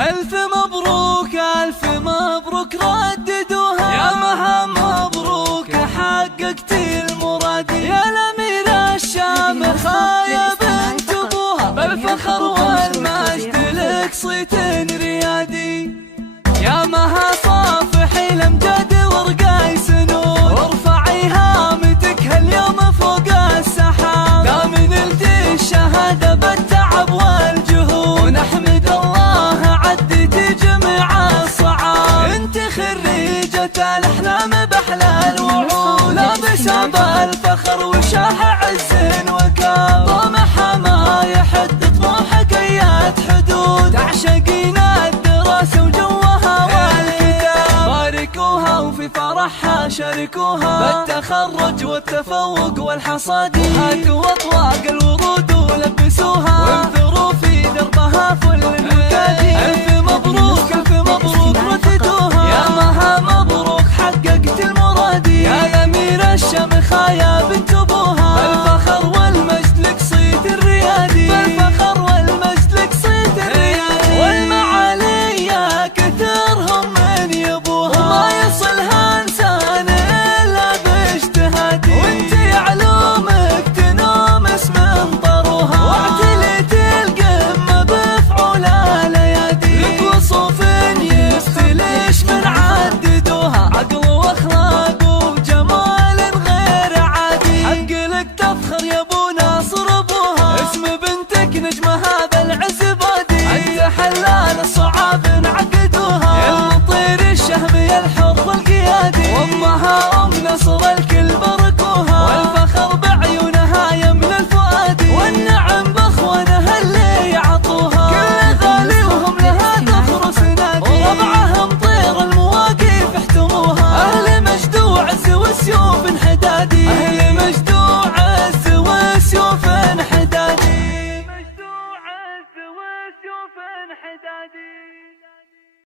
ألف مبروك ألف مبروك رددوها، يا مها مبروك حققت المراد، يا الأميرة الشامخة يا بنت أبوها، بالفخر والمجد لك صيت ريادي، يا مها صافحي الأمجاد ورقاي سنود، وارفعي هامتك هاليوم فوق السحاب، دام نلتي الشهادة بالتعب والجهود، ونحمد الله عديتي جميع الصعاب، انت خريجة الأحلام بأحلى الوعود، لابسة بالفخر وشاح عز وكاب، طموحها ما يحد طموحك أيات حدود، تعشقين الدراسة وجوها والكتاب، باركوها وفي فرحها شاركوها، بالتخرج والتفوق والحصاد، هاتوا أطواق الورود ولبسوها، وانثروا في دربها فل النكاد.